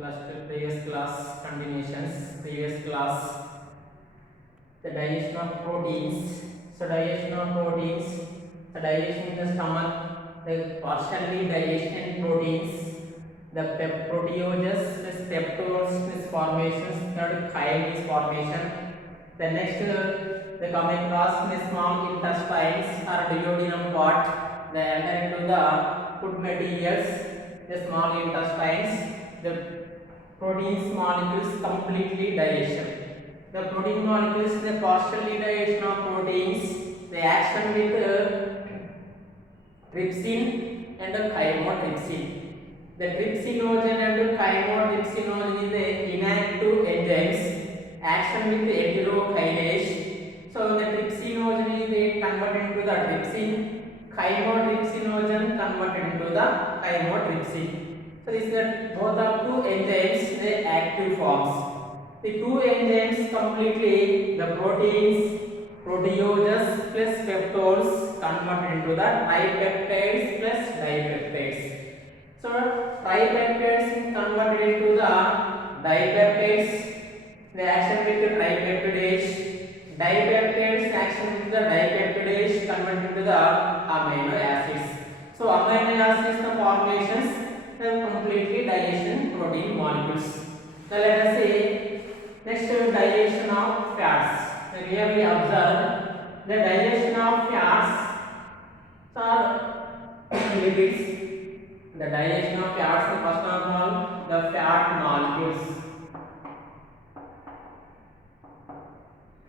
Last previous class continuations. Previous class, the digestion of proteins. So digestion of proteins, the digestion in the stomach, the partially digestion proteins, the proteases, the peptones, this formations, third chyme is formation. The next, they come across the small intestines or duodenum part. They enter into the food materials, the small intestines. The proteins molecules completely digestion. The protein molecules, the partially digestion of proteins, the action with trypsin and chymotrypsin. The trypsinogen and chymotrypsinogen is the inactive enzymes, action with enterokinase. So the trypsinogen is converted into the trypsin, chymotrypsinogen converted into the chymotrypsin. So this is that both of two enzymes, the active forms. The two enzymes completely, the proteins, proteases plus peptones converted into the tripeptides plus dipeptides. So tripeptides converted into the dipeptides, the action with the tripeptidase, dipeptides action with the dipeptidase converted into the amino acids. So amino acids the formations, the completely digestion protein molecules. Now let us see next digestion of fats. So here we observe the digestion of fats are lipids. The digestion of fats, first of all, the fat molecules.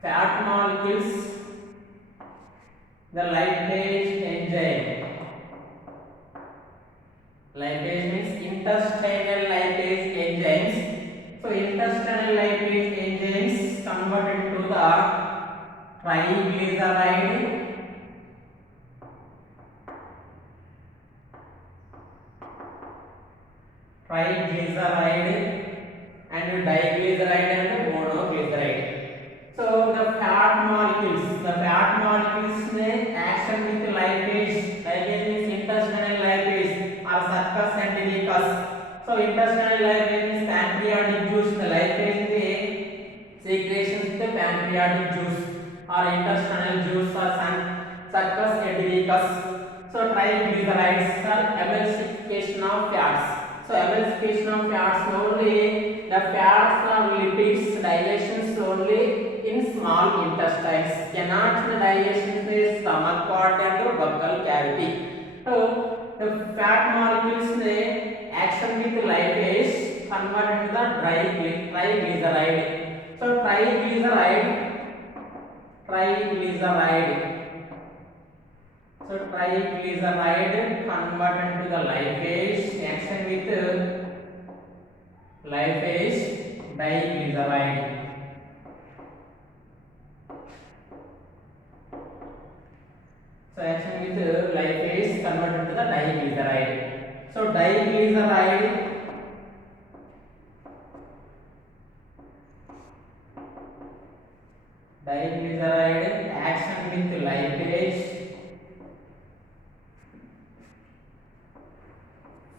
Fat molecules, the lipase enzyme. Lipase means intestinal lipase enzymes. So intestinal lipase enzymes converted to the triglyceride, and diglyceride and monoglyceride. So the fat molecules may action with lipase. Lipase means intestinal lipase or Succus entericus. So intestinal lipase means pancreatic juice. The lipase is the secretions of the pancreatic juice or intestinal juice or Succus entericus. So triglycerides are emulsification of fats. So emulsification of fats only, the fats or lipids digestions only in small intestines, cannot digestion in the stomach part and the buccal cavity. So the fat molecules may action with lipase convert into the triglyceride. So triglyceride. So triglyceride convert into the lipase, action with lipase diglyceride. So action with lipase convert into the diglyceride. So diglyceride action with lipase,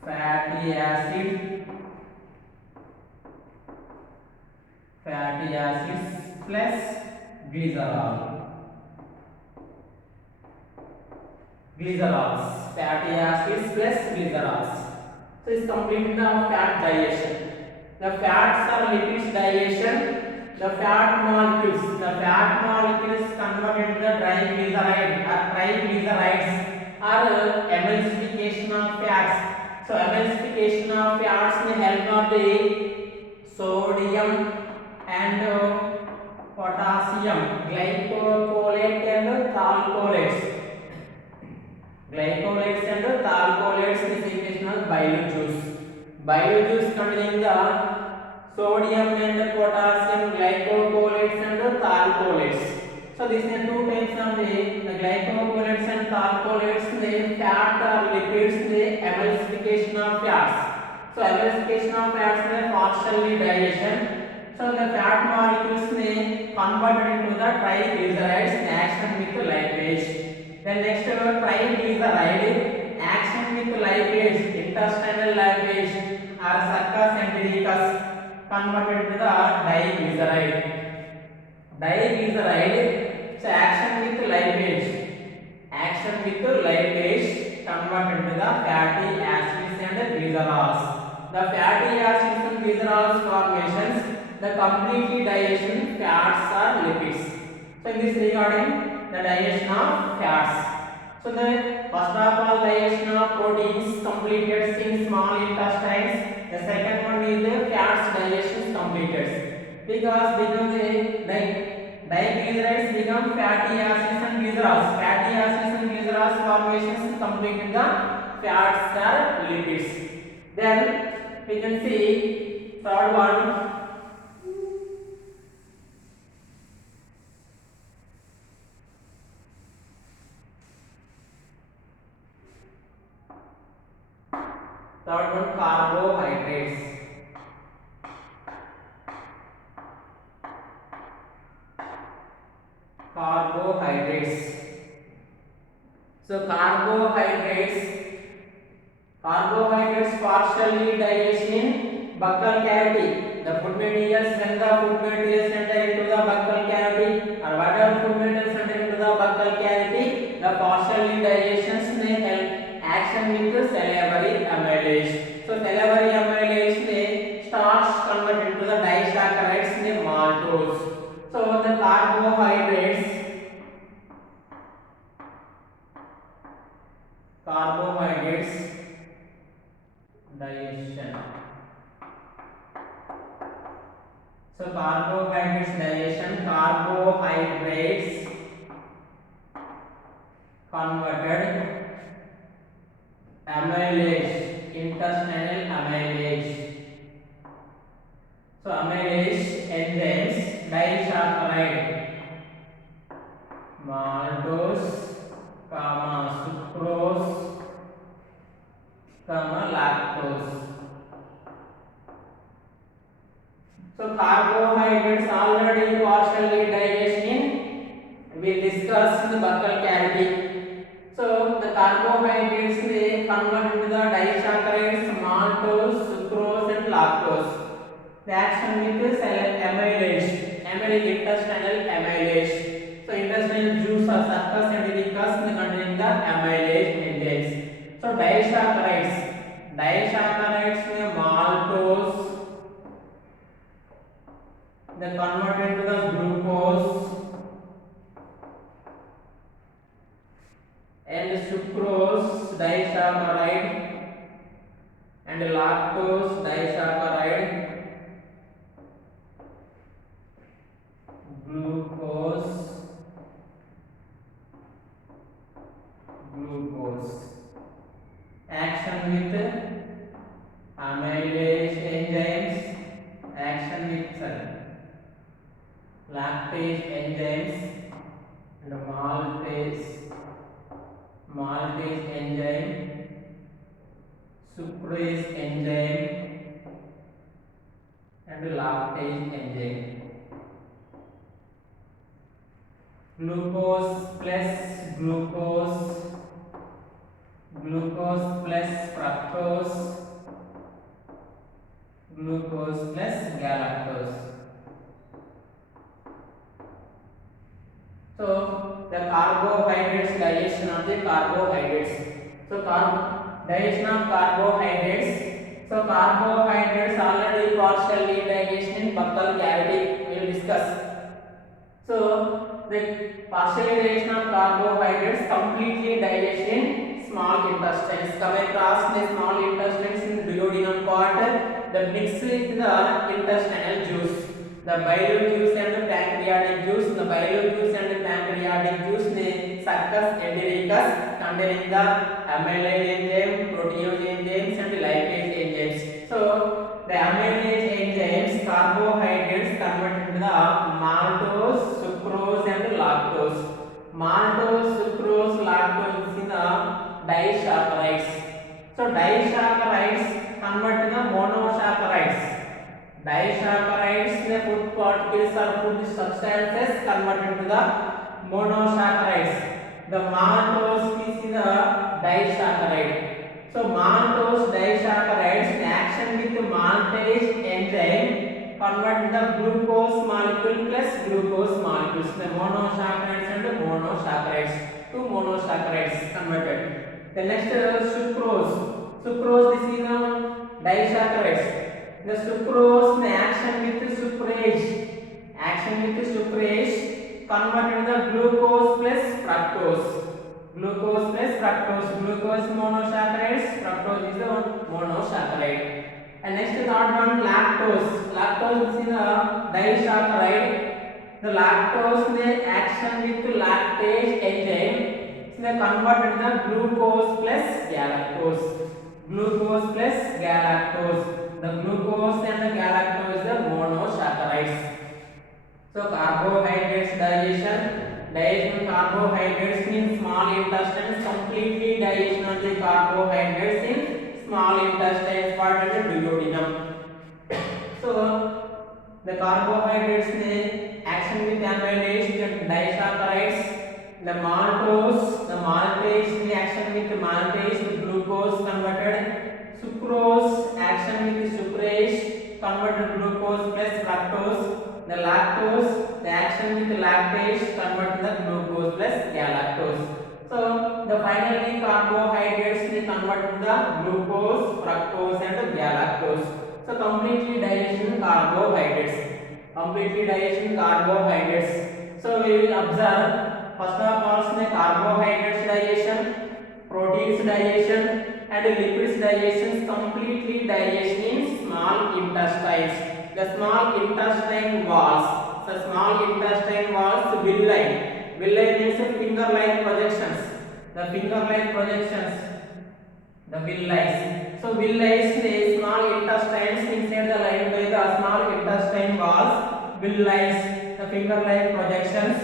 fatty acids plus glycerols, fatty acids plus glycerols. So it's completing the fat digestion. The fats are lipids digestion. The fat molecules convert into the triglycerides or emulsification of fats. So emulsification of fats may help of the sodium and potassium, glycolate and thalcolates. Glycolates and thalcolates is equation of bile juice. Bile juice containing the sodium and potassium, glycolates and thalcolates. So these are two types of the glycolates and thalcolates, the fat or lipids, the emulsification of fats. So emulsification of fats may partially digestion. So the fat molecules may convert into the triglycerides, action with lipase. Then next triglyceride action with lipase, intestinal lipase or Succus entericus. lipid. So action with lipase. Action with lipase convert into the fatty acids and glycerols. The fatty acids and glycerols formations, the completely digestion fats or lipids. So in this regarding the digestion of fats. So the first of all digestion of proteins completed in small intestines. The second one is the fats digestion completed because diglycerides become fatty acids and glycerols. Fatty acids and glycerols formations complete in the fats or lipids. Then we can see third one. Third one, carbohydrates. Carbohydrates. So carbohydrates partially digest in buccal cavity. The food materials, when the food materials enter into the buccal cavity, or whatever food materials enter into the buccal cavity, the partially digestions may help action with salivary amylase. So salivary amylase may starch convert into the disaccharides in the maltose. So the carbohydrates digestion. So carbohydrates digestion, carbohydrates converted amylase, intestinal amylase. So amylase enzymes, disaccharide, maltose, sucrose, lactose. So carbohydrates already partially digestion we discussed in the buccal cavity. So the carbohydrates may convert into the disaccharides, maltose, sucrose and lactose. The action with amylase, intestinal amylase. So intestinal juice or succus and ricus containing the amylase enzymes. So disaccharides may maltose, they convert into the glucose and sucrose disaccharide and lactose disaccharide, glucose. Action with amylase enzymes, action with lactase enzymes and maltase enzyme, sucrase enzyme and lactase enzyme. Glucose plus fructose, glucose plus galactose. So the carbohydrates, digestion of the carbohydrates. So digestion of carbohydrates. So carbohydrates already partially digestion in buccal cavity we will discuss. So the partially digestion of carbohydrates completely digestion in small intestines. Come across the small intestines in the duodenum part. The mix with the intestinal juice. The bile juice and the pancreatic juice. The bile juice and the pancreatic juice may succus entericus containing the amylase enzyme, protease enzymes and lipase enzymes. So the amylase enzymes, carbohydrates convert into the maltose, sucrose and lactose. Maltose, sucrose, lactose is the disaccharides. So disaccharides convert to the monosaccharides. Disaccharides, the food particles or food substances convert into the monosaccharides. The maltose is the disaccharide. So maltose disaccharides in action with maltase enzyme convert the glucose molecule plus glucose molecules. The monosaccharides and monosaccharides. Two monosaccharides converted. The next sucrose. Sucrose, this is disaccharides. The sucrose action with sucrase. Action with sucrase converted the glucose plus fructose. Glucose plus fructose. Glucose monosaccharides. Fructose is the monosaccharide. And next third one, lactose. Lactose is a disaccharide. The lactose action with lactase enzyme they converted the glucose plus galactose. Glucose plus galactose. The glucose and the galactose the monosaccharides. So carbohydrates digestion. Digestion of carbohydrates in small intestines. Completely digestion of the carbohydrates in small intestines part of the duodenum. So the carbohydrates action with amylase and disaccharides. The maltase action with maltase glucose converted. Sucrose action with sucrase converted glucose plus fructose. The lactose the action with lactase converted the glucose plus galactose. So the finally carbohydrates they convert to the glucose, fructose and galactose. So completely digestion carbohydrates. Completely digestion carbohydrates. So we will observe first of all carbohydrates digestion, proteins digestion and lipids digestion. Completely digestion in small intestines. The small intestine walls. The small intestine walls villi. Villi means finger-like projections. The finger-like projections. The villi. So villi is small intestines inside the line by the small intestine walls. Villi, the finger-like projections.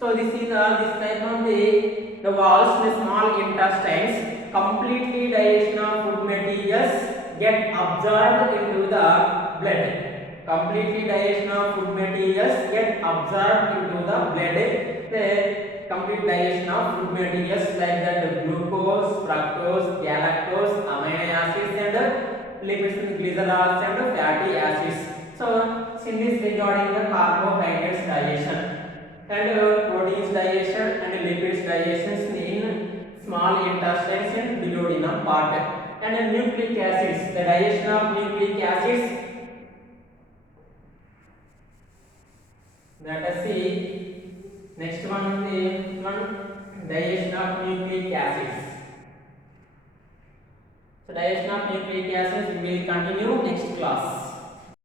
So this is this type of the walls, the small intestines. Completely digestion of food materials get absorbed into the blood. Completely digestion of food materials get absorbed into the blood. The complete digestion of food materials like that glucose, fructose, galactose, amino acids and lipids, glycerols and fatty acids. So this is regarding the carbohydrates digestion and proteins digestion and lipids digestion in small intestines and duodenum part. And nucleic acids, the digestion of nucleic acids. Let us see next one is the digestion of nucleic acids. So digestion of nucleic acids we will continue next class.